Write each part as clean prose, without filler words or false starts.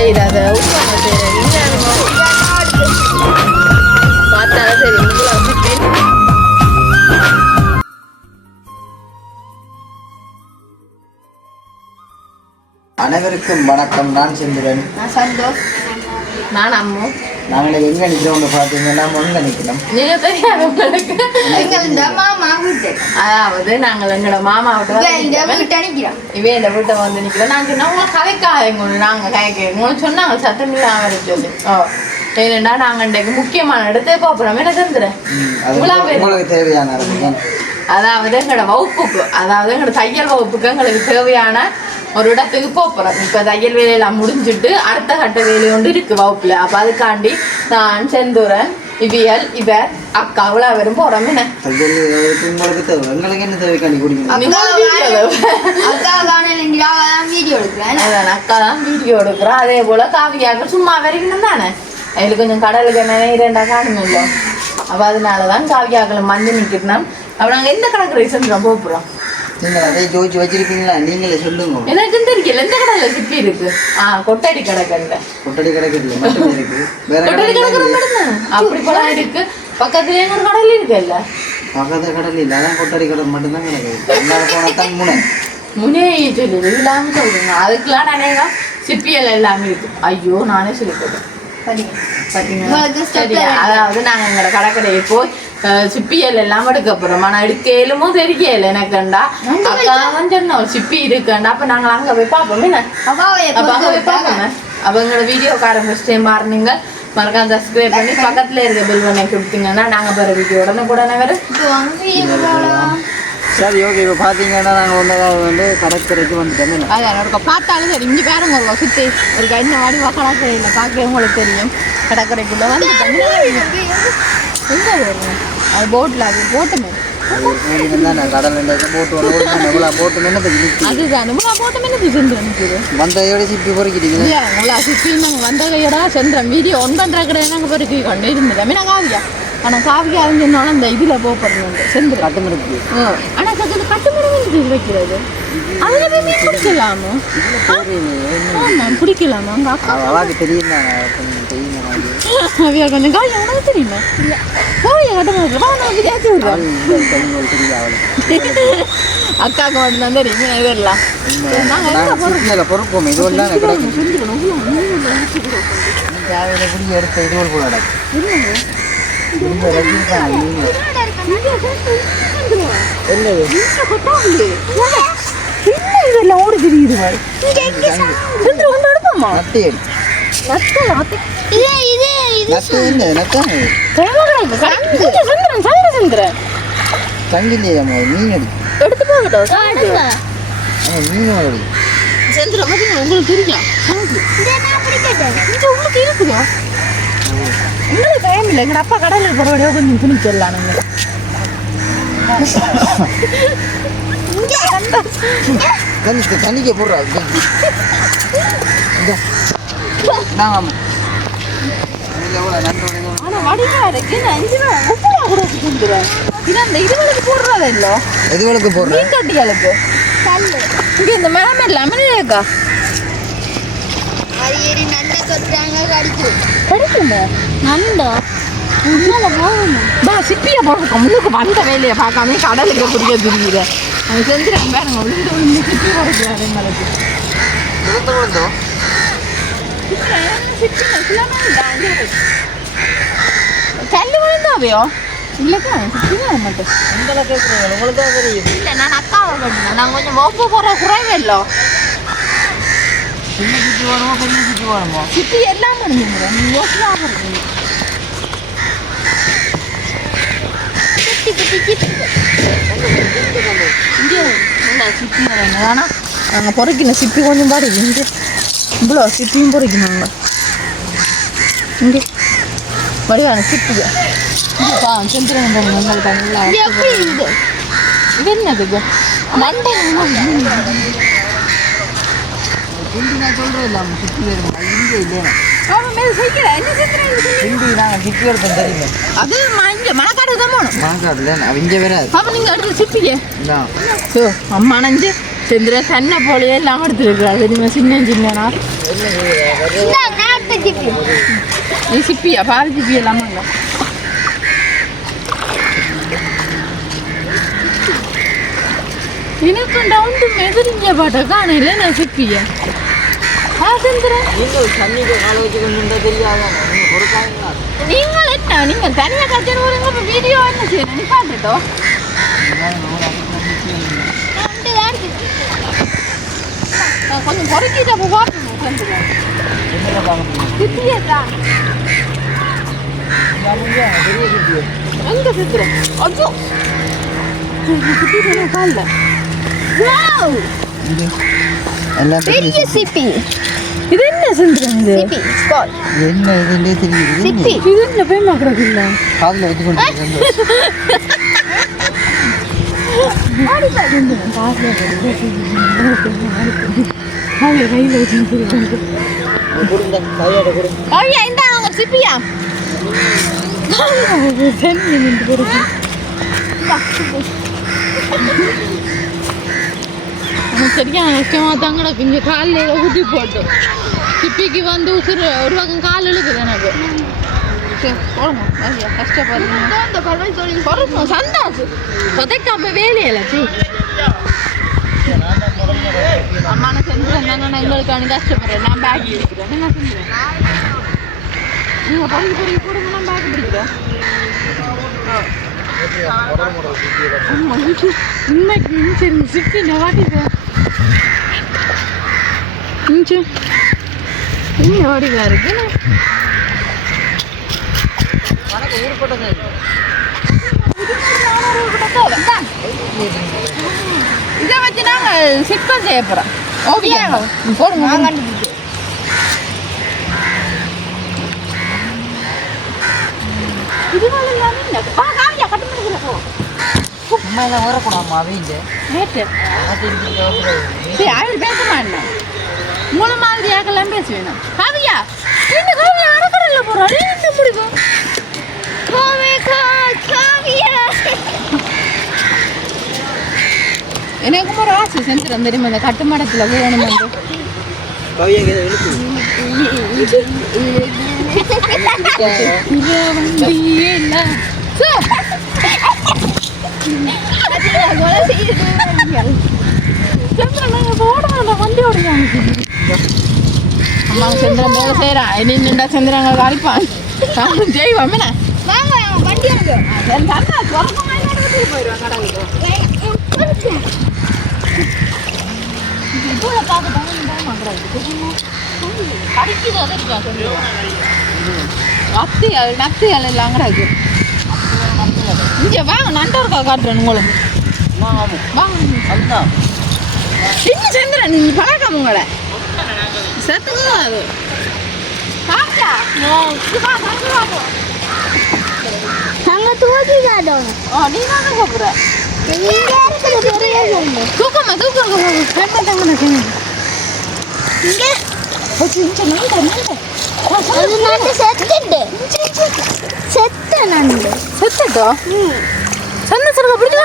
செய்யறாத பார்த்தாலும் சரி அனைவருக்கும் வணக்கம். நான் செந்திரன். நான் சந்தோஷ். நான் அம்மு. நாங்கள் எங்க நிற்கிறோம் பார்த்தீங்கன்னா எங்க நிற்கிறோம் நீங்க தெரியாது உங்களுக்கு. அதாவது நாங்கள் எங்களோட மாமா விட்டு இவே இந்த வீட்டை வந்து நிற்கிறோம். நான் சொன்னா உங்களை கதைக்காக நாங்கள் கதைக்க உங்களுக்கு சொன்னாங்க சத்தம் வர சொல்லி. ஏன்னா நாங்கள் இன்றைக்கு முக்கியமான இடத்தை பார்ப்போம். என்ன செந்துறேன் உங்களுக்கு தேவையான அதாவது எங்களோட வகுப்புக்கு, அதாவது எங்களோட தையல் வகுப்புக்கு எங்களுக்கு தேவையான ஒரு இடத்துக்கு போகிறோம். இப்போ தையல் வேலையெல்லாம் முடிஞ்சுட்டு அடுத்த கட்ட வேலை ஒன்று இருக்கு வகுப்புல. அப்போ அதுக்காண்டி நான் செந்தூரன் இவியல் இவர் அக்கா அவ்வளோ வரும் போகிறோம். என்ன அக்கா தான் வீடியோ எடுக்கிறோம். அதே போல காவியாக சும்மா வரைக்கணும் தானே. எங்களுக்கு கொஞ்சம் கடலுக்கு இரண்டா காணும் இல்லை. அப்போ அதனாலதான் காவியாக்களும் வந்து நிற்கிறோம். அப்போ நாங்கள் எந்த கணக்கு ரீசன் போகிறோம். நீங்கள் அதை ஜோதிச்சு வச்சிருப்பீங்களா? நீங்களே சொல்லுங்க. எனக்கு தெரியல எந்த கடையில் சிப்பி இருக்கு. கொட்டடி கடைக்கல்ல கொட்டடி கடைக்கல மட்டும் இருக்கு. கொட்டடி கடைக்கிற மட்டும் அப்படி போல இருக்கு. பக்கத்துலேயே ஒரு கடல் இருக்குல்ல. பக்கத்து கடல் இல்லை, அதான் கொட்டடி கடை மட்டும்தான் கிடக்குது. போனதான் முனே சொல்லுது இல்லாமல் சொல்லுங்க. அதுக்கெல்லாம் நிறைய சிப்பியல் எல்லாமே இருக்கு. ஐயோ நானே சொல்லி போட்டேன். அதாவது நாங்கள் எங்களோட கடைக்கடையை போய் சிப்பியல் எல்லாம் எடுக்க போறோம். ஆனால் எடுக்கலுமோ தெரியல எனக்குண்டா. அக்கா தான் சொன்னோம் சிப்பி இருக்குண்டா. அப்போ நாங்கள் அங்கே போய் பார்ப்போம். என்ன அப்போ அங்கே போய் பார்ப்போமே. அப்போ எங்களோட வீடியோக்கார ஃபர்ஸ்ட் டைம் பாருங்க, மறக்காம சப்ஸ்கிரைப் பண்ணி பக்கத்தில் இருக்க பெல் பண்ணி கொடுத்தீங்கன்னா நாங்கள் போகிற வீடியோ உடனே வரும். சரி, ஓகே. இப்போ பார்த்தீங்கன்னா நாங்கள் வந்து கடற்கரைக்கு வந்துட்டோம். அதான் பார்த்தாலும் சரி இங்கே பாருங்க ஒரு சுற்றி ஒரு கண்ண வாடிவா கடற்கரையில் பார்க்க உங்களுக்கு தெரியும். கடற்கரைக்குள்ளே வந்து எங்கே வரும் அது போட்டில் அது போட்டுமே கடல் போட்டு அதுதான் போட்டு என்ன சென்று வந்ததையோட சிப்பி பொறுக்கிட்டீங்க. சிப்பி நாங்கள் வந்ததையோட சென்றோம். வீடியோ ஒன் பண்ணுற கிடையாது. நாங்கள் பொறுக்கி கொண்டு இருந்தோம். நான் காவியா ஆனால் காவியா இருந்தாலும் அந்த இதில் போகிறது சென்று கட்டுமருக்கு. ஆனால் கட்டுமரம் வைக்கிறது அதில் போய் மீன் பிடிக்கலாமா? ஆமாம் பிடிக்கலாமா? அங்கே அக்காவுக்கு தெரியும். அவையா கொஞ்சம் காவியா உனக்கு தெரியுமா? இல்லை காவியா கட்டுமரத்தில் அக்காவுக்கு மட்டும்தான் தெரியும். இதெல்லாம் பொறுப்போம். இதுவெல்லாம் எடுத்த இதுவள் கூட ஓடி தெரியுது. எடுத்து உங்களுக்கு தெரியும் உங்களுக்கு இருக்குதா? உங்களுக்கு டைம் இல்லை. எங்கள் அப்பா கடலில் போகிறவடையோ கொஞ்சம் துணிச்சிடலாம். நாங்கள் தண்ணிக்க போடுறோம். ஆனால் வடிவா இருக்கு. 5 ரூபா கூட கொடுத்துருவேன். இது அந்த இதுகளுக்கு போடுறதா இல்லை. எதுகளுக்கு போடுறோம்? மீன் கட்டிகளுக்கு இங்கே இந்த மேம் இல்லாமல் இருக்கா கிடைக்குமோ நண்டா பா சிப்பியை போடுறோம். முன்னுக்கு வந்த வேலையை பார்க்காம கடலுக்கு பிடிக்க தெரியுது. அது செஞ்சுருக்கேன் பாருங்க. விழுந்து விழுந்து சிப்பி போடுறாரு எங்களுக்கு. கல்லு விழுந்தாவையோ இல்லைக்கா சிப்பிதான் மட்டும் உங்களுக்கு தெரியும். இல்லை நான் அக்காவை கட்டினேன். நாங்கள் கொஞ்சம் வகுப்பு போகிற குறைவே இல்லை. சின்ன சிப்பி வேணுமோ பெரிய சிப்பி வேணுமோ? சிப்பி எல்லாம் முடிஞ்சுங்கிறேன். நீங்கள் யோசனை பண்ணுறீங்க. சிப்பி வேணும். நாங்கள் பொறுக்கின சிப்பி கொஞ்சம் பாரு. இங்கே இவ்வளோ சிப்பியும் பொறுக்கினாங்க. இங்கே வடிவான சிப்பிங்க செஞ்சுருங்க. இது என்னதுக்கு மண்டை சொல்றது இல்லாம சிப்பி வேணும். இங்கே இல்லையா ஹிந்தி நாங்கள் சிப்பி எடுப்போம் தெரியுங்க. அது மணக்காடு தான் போகணும். மணக்காடுல அவங்க வராது. அப்போ நீங்கள் எடுத்து சிப்பிங்க அம்மா நஞ்சு சந்திர தன்னை போலயே எல்லாம் எடுத்துருக்குறாரு தெரியுமா சின்ன சின்னனா நீ சிப்பியா பாரு சிப்பி எல்லாமாங்க எனக்கு டவுன் மெதுரிஞ்ச பாட்டை காணையில நான் சிப்பியா நீங்கள் என்ன நீங்கள் தனியாக கட்சின்னு போறீங்க இப்போ வீடியோ என்ன செய்யணும் நீ பார்த்துட்டோம் கொஞ்சம் குறைக்கிட்ட அப்போ பார்க்கணும் சித்தியக்கா எங்க சித்திரம் அச்சோ சித்தி காலில் பெரிய சிப்பி இது என்ன செஞ்சுறாங்க என்ன இதுன்னே தெரியுது சிப்பி இது என்ன போய் மாக்குறது இல்லை காதில் வச்சு கொண்டு கையில் வச்சு சிப்பியா சரியான கஷ்டமாக தான் கிடக்கு இங்கே காலில் ஊற்றி போட்டு சிப்பிக்கு வந்து உசுறு ஒரு பக்கம் கால் இழுக்குது எனக்கு போடுங்க கஷ்டப்படுறீங்க சந்தாச்சு சொதைக்காம வேலையில அம்மான செஞ்சுருந்தாங்க நான் எங்களுக்கான கஷ்டப்படுறேன் நான் பேக் பிடிக்கிறேன் என்ன செஞ்சுறேன் நீங்கள் பொறுக்கி போடுங்க நான் பேக் பிடிக்கிறேன் உண்மைக்கு சரி சிப்பி நவாட்டிது இன்னும் ஓடிவா இருக்கு இதை வச்சு நாங்கள் சிற்பம் செய்ய போகிறோம் ஓவியம் போடுங்க இது காவியா கட்டு உண்மையெல்லாம் வரக்கூடாமா அவங்க ரேட்டு சரி அவள் பேச மாட்டேன் மூணு மாதிரியாக்கெல்லாம் பேச வேணும் காவியா என்ன காவியா அடக்கடல போகிறாள் என்ன முடிக்கும் எனக்கு ஒரு ஆசை செஞ்சிடும் தெரியுமா இந்த கட்டுமடத்தில் போகணும் வண்டி ஓடுங்க அம்மா சந்திரன் போல செய்யறா நின்றுண்டா சந்திரங்க அழிப்பான் செய்வான் வண்டி நத்தியால் இல்லைங்கிறாங்க இங்கே வாங்க நண்டோருக்கா காட்டுறேன் உங்களுக்கு வாங்க இன்னும் சந்திரன் நீ பழக்கம் உங்களை செத்துங்க அது நாங்கள் தூக்கி காட்டோம் நீ தானே கூப்பிடுற தூக்கமா தூக்கம் செத்துட்டோ சந்தோஷம் பிடிச்சு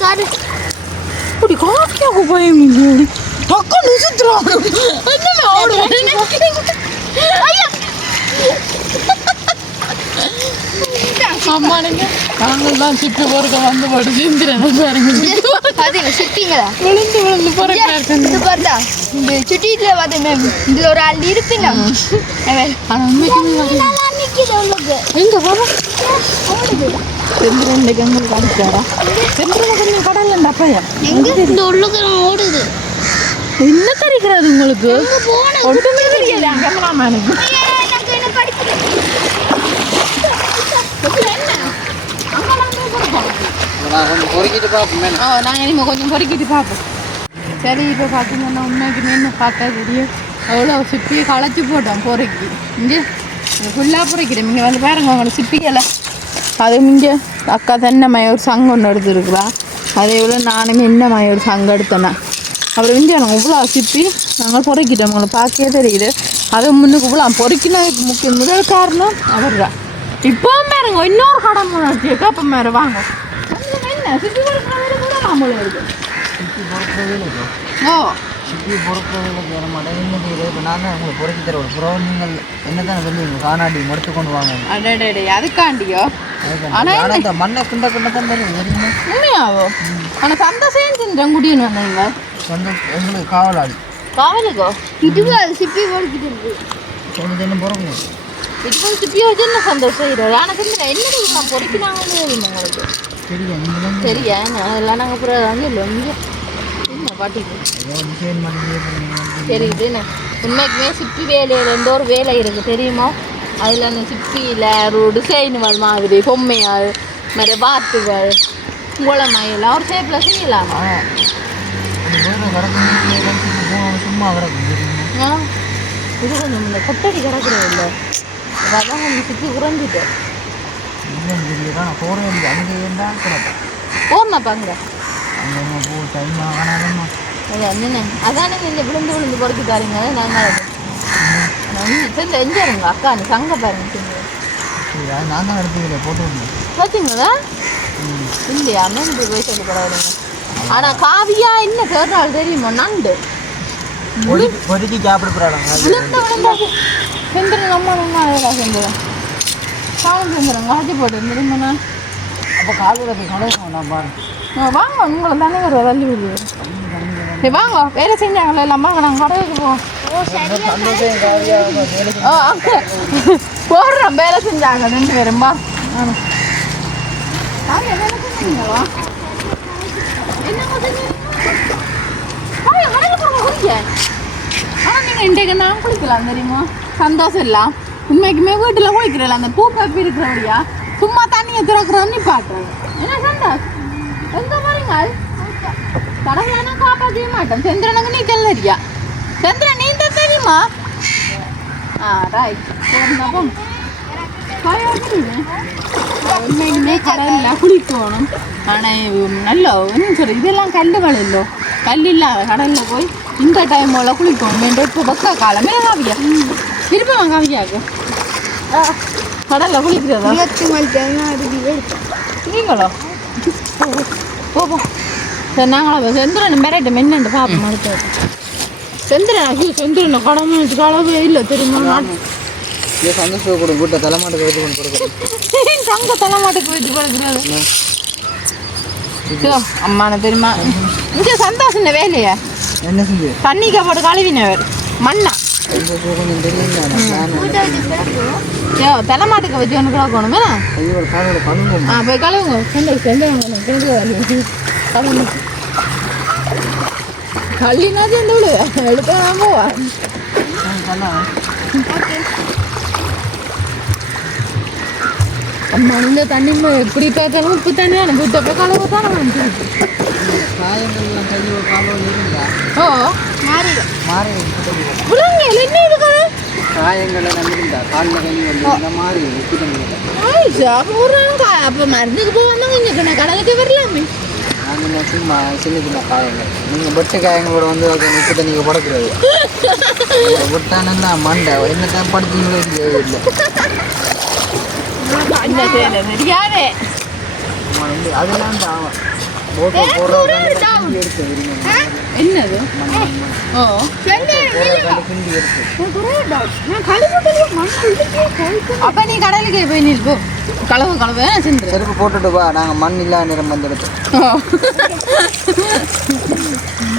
காட்டு அப்படி காட்டியாக பயம் பக்கம் சுத்துறோம் அம்மானுங்க நாங்கள் தான் சுற்றி போறத வந்து பாருங்க சுத்திங்களா விழுந்து விழுந்து போறேன் இது பார்த்தா இந்த சுட்டியில பார்த்தேன் இதுல ஒரு ஆள் இருப்பீங்க எங்க போறோம் செந்திரன் கங்கல் காமிச்சாரா செந்திரன் கொஞ்சம் கடல்ல பையன் இந்த உள்ளுக்கு ஓடுது என்ன தெரிகிறது உங்களுக்கு ஒன்றுமே தெரியல கேமராமேனுக்கு நாங்கள் இனிமேல் கொஞ்சம் பொறுக்கிட்டு பார்ப்போம் சரி இப்போ பார்த்தீங்கன்னா உண்மைக்கு என்ன பார்த்தா தெரியும் அவ்வளோ சிப்பியை களைச்சி போட்டோம் பொறுக்கி இங்கே ஃபுல்லாக பொறுக்கிறேன் இங்கே வந்து பாருங்க அவங்களோட சிப்பிகளை அது இங்கே அக்கா தென்னை மயோர் சங்கு ஒன்று எடுத்துருக்குறா அதே போல் நானுமே என்ன மயோர் சங்கு எடுத்தேன்னா அப்புறம் இங்கே நாங்கள் இவ்வளோ சிப்பி நாங்கள் பொறுக்கிட்டோம் உங்களை பார்க்கவே தெரியுது அது முன்னுக்கு இவ்வளோ பொறுக்கினதுக்கு முக்கிய முதல் காரணம் அவர் தான் இப்போ பாருங்க இன்னொரு கடை முன்னாடி அப்போ மேலே வாங்க என்ன சிப்பி கொடுக்குற கூட மாம்பழம் இருக்குது சிப்பி பொறுக்கிறதே இல்லைக்கோ. ஓ சிப்பி பொறுக்கிறதில்ல வேற மாட்டேன். என்ன செய்யுது? இப்போ நான் தான் உங்களுக்கு பொறுக்கி தருவோம். அப்புறம் நீங்கள் என்ன தான் வெளியே காணாடி மறுத்து கொண்டு வாங்க. அடடே அதுக்காண்டியோ. ஆனால் இந்த மண்ணை கிண்ட கிண்ட தான் தருது தெரியுமா? உண்மையாவோ? ஆனால் சந்தோஷம் செஞ்சேன் குடின்னு வந்தீங்க வந்து எங்களுக்கு காவலாளி காவலுக்கோ இதுக்கு அது சிப்பி போட்டுக்கிட்டு இருக்கு. சொல்லுது என்ன பொறுக்கணும். இப்போ சிப்பி வச்சு என்ன சந்தோஷம் செய்கிறோம். எனக்கு என்ன நான் பொறுக்கினாங்கன்னு உங்களுக்கு சரியா நீங்கள் சரியா அதெல்லாம் நாங்கள் அப்புறம் வந்து இல்லை இங்கே என்ன பாட்டிக்கு டிசைன் பண்ணி தெரியுது என்ன உண்மைக்குமே சிப்பி வேலையில் எந்த ஒரு வேலை இருக்குது தெரியுமா? அதில் அந்த சிப்பியில் ஒரு டிசைனுகள் மாதிரி பொம்மைகள் மாதிரி வாத்துகள் குளமாயெல்லாம் ஒரு ஷேப்பில் செய்யலாம். சும்மா கிடக்கும் தெரியுமா? இது கொஞ்சம் இந்த கொட்டடி கிடக்குறது இல்லை அதான் கொஞ்சம் சிப்பி குறைஞ்சிட்டு நான் போகிறேன் இல்லை அங்கே இருந்தால் கிடக்கும். போமா பாங்க அங்கே போ டைம் ஆனாலும்மா அதான் என்ன அதானே இந்த விழுந்து விழுந்து பொறுக்கி தாருங்க நாங்கள் செஞ்சு எஞ்சாருங்க அக்கா நீ சங்க பாருங்க சரி அது நான் தான் எடுத்துக்கல போட்டு விடணும். பார்த்தீங்களா இல்லையா மேம்பு போய் சொல்லி பரவாயில்லைங்க. ஆனால் காவியா என்ன கேட்டால் தெரியுமா நண்டு பொறுக்கி சாப்பிடக்கூடாதாங்க. விழுந்து விழுந்தாச்சு செந்துறேன் நம்ம நம்ம அழகாக செந்துறேன் சாணம் செந்துறேன் காய்ச்சி போட்டு தெரியுமா நான் அப்போ காலையில் போய் கலக்கும் நான் பாருங்க. வாங்க உங்களை தானே ஒரு தள்ளி விடுது சரி வாங்க வேலை செஞ்சாங்களே இல்லாமல் நாங்கள் கடைக்கு போவோம். சந்தோஷம் காவியா வேலைக்கு அங்கே போடுறோம் வேலை செஞ்சாங்க 2 பேரும் பா என்ன செஞ்சீங்களா ஆனால் நீங்கள் இன்றைக்கு நான் குளிக்கலாம் தெரியுமா? சந்தோஷம் இல்லை உண்மைக்குமே வீட்டில் குளிக்கிறல அந்த பூ பப்பி இருக்கிறபடியா சும்மா தண்ணியை திறக்கிறோன்னு பாட்டுறது என்ன சந்தோஷம் எங்கே போறீங்க கடவுளானா காப்பாற்றவே மாட்டேன். சந்திரனுக்கு நீச்சல் தெரியா? சந்திரன் நீந்த தெரியுமா? ரைட் உண்மைக்குமே கடலில் குளிக்கணும். ஆனால் நல்ல என்ன சொல்ற இதெல்லாம் கல்லுகள் இல்லோ கல் இல்லாத கடலில் போய் இந்த டைம் போல குளிக்கணும். மீண்டும் இப்போ பக்கா காலமே காவியா இருப்பேன் காவியாவுக்கு கடலில் குளிக்கிறதா நீங்களோ போப்போம் சரி நாங்களும் செந்திரன் மிரட்டு மென்னு பார்ப்போம் அடுத்து செந்திரன் ஐயோ செந்திரனை கடமை கடவே இல்லை தெரியுமா? சந்தோஷம் கூட வீட்டை தலைமாட்டுக்கு வச்சு கொண்டு கொடுக்குறேன். தங்க தலைமாட்டுக்கு வச்சு கொடுக்குறது அம்மான தெரியுமா? இங்கே சந்தோஷம் வேலையா என்ன செஞ்சு தண்ணிக்க போட்டு கழுவினவர் மண்ணா கொஞ்சம் தெரியுங்க. யோ தலைமாட்டுக்கு வச்சு ஒன்று கிடக்கணுமே ஐயோ காலோட பண்ணுங்க. போய் கழுவுங்க செஞ்சு கல்லினா சேர்ந்து விடு எடுக்கலாம் போவா அம்மா இந்த தண்ணி எப்படி பார்த்தாலும் உப்பு தண்ணி தானே வீட்டை போய் கழுவு தானே காயங்கள்லாம் கையோ காலோ இருந்தா ஓ மாறி விழுங்க என்ன இதுக்கு காயங்களை இருந்தா காலில் கை வந்து மாறி உப்பு தண்ணி ஆயிஷா ஒரு அப்போ மருந்துக்கு போய் வந்தாங்க இங்கே நான் கடலுக்கு வரலாமே. நாங்கள் சும்மா சின்ன சின்ன காயங்கள் நீங்கள் வெட்ட காயங்களோட வந்து அதை உப்பு தண்ணியை படக்கூடாது. விட்டானன்னா மண்டை என்ன தான் படுத்தீங்களோ இல்லை தெரியாதே அதெல்லாம் என்னது ஓ அப்ப நீ கடலுக்கு போய் நிற்போ கலவு கலவு சென்று செருப்பு போட்டுட்டு வா நாங்கள் மண் இல்லா நிறம் வந்து எடுத்தோம்.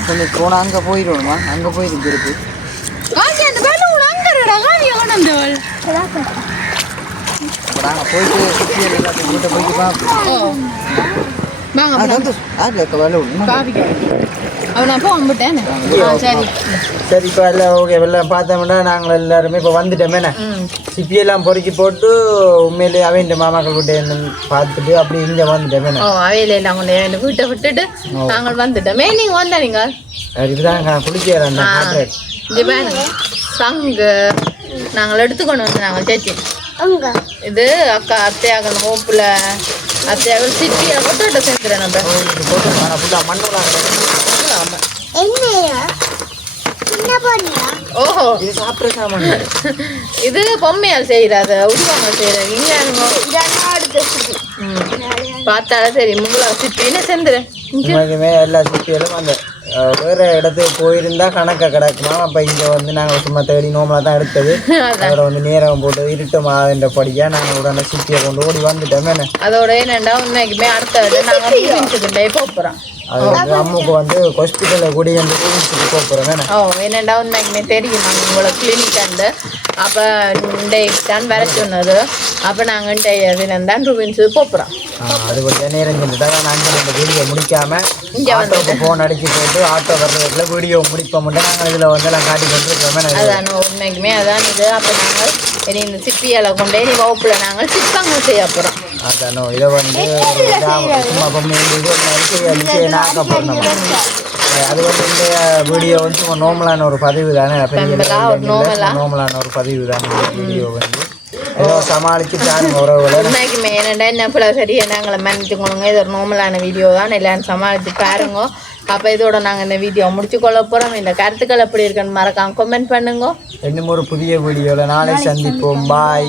கொஞ்சம் போனால் அங்கே போயிடுவோம்மா அங்கே போயிடும் செருப்பு நாங்கள் போயிட்டு வீட்டை போயிட்டு பார்ப்போம். சரி இப்போ எல்லாம் ஓகே எல்லாம் பார்த்தோம்னா நாங்கள் எல்லாருமே இப்போ வந்துட்டோமே சிப்பியெல்லாம் பொறுக்கி போட்டு உண்மையிலே அவையின் மாமாக்கள் கிட்ட என்னன்னு பார்த்துட்டு அப்படி இங்கே வந்துட்டோமே அவையில நாங்கள் வீட்டை விட்டுட்டு நாங்கள் வந்துட்டோமே. நீங்கள் வந்தீங்க இதுதான் குளிக்கிறேன் சங்கு நாங்கள் எடுத்துக்கொண்டு வந்து நாங்கள் சேச்சி இது அக்கா அத்தையாக ஓப்புல அத்தையாக சிட்டியை போட்டு சேர்த்துறேன் நம்ம ஓஹோ இது பொம்மையால் செய்யறாத உருவாங்க செய்யறது இங்க பார்த்தாலும் சரி முங்களா சிட்டின்னு சேர்ந்துறேன் எல்லா சிட்டியிலும் அந்த வேற இடத்துக்கு போயிருந்தா கணக்கை கிடக்குமா. அப்போ இங்கே வந்து நாங்கள் சும்மா தேடி நோம்பலாக தான் எடுத்தது. அதோட வந்து நேரம் போட்டு இருட்டமான்ற படியாக நாங்கள் உடனே சிப்பியை கொண்டு ஓடி வந்துட்டோமே. அதோட என்னண்டா உண்மைக்குமே அடுத்த நாங்கள் போகிறோம். அது வந்து அம்முக்கு வந்து ஹாஸ்பிட்டலில் கூடி வந்து போகிறோம். என்னண்டா உண்மைக்குமே தெரியும் நாங்கள் உங்களை கிளினிக் அண்டு அப்போ தான் வர சொன்னது. அப்போ நாங்கள் தினம்தான் ரூபின்ஸு போகிறோம். அது கொஞ்சம் நேரம் செஞ்சுட்டாங்க. நாங்கள் இந்த வீடியோ முடிக்காமல் ஆட்டோக்கு ஃபோன் அடிச்சு போட்டு ஆட்டோ வர்றதுக்குள்ள வீடியோ முடிப்போம். நாங்கள் இதில் வந்து எல்லாம் காட்டி கொண்டு அதான் உண்மைக்குமே அதான் இது. அப்போ நாங்கள் இனி இந்த சிப்பியால் கொண்டே நீ வகுப்பில் நாங்கள் சிப்பாங்க செய்ய போகிறோம். அதானோ இதை வந்து சும்மா அது வந்து இந்த வீடியோ வந்து சும்மா நோமலான ஒரு பதிவு தானே. நோமலான ஒரு பதிவு தானே வீடியோ வந்து ஏதோ சமாளிச்சு பாருங்க உறவுகளை. உண்மைக்குமே என்னடா என்ன பிள்ளை சரியா நாங்களை மன்னிச்சுக்கணுங்க. இது ஒரு நார்மலான வீடியோ தான், எல்லாரும் சமாளித்து பாருங்க. அப்போ இதோட நாங்கள் இந்த வீடியோ முடிச்சு கொள்ள போகிறோம். இந்த கருத்துக்கள் எப்படி இருக்குன்னு மறக்காம கமெண்ட் பண்ணுங்க. இன்னும் ஒரு புதிய வீடியோவில் நாளை சந்திப்போம். பாய்.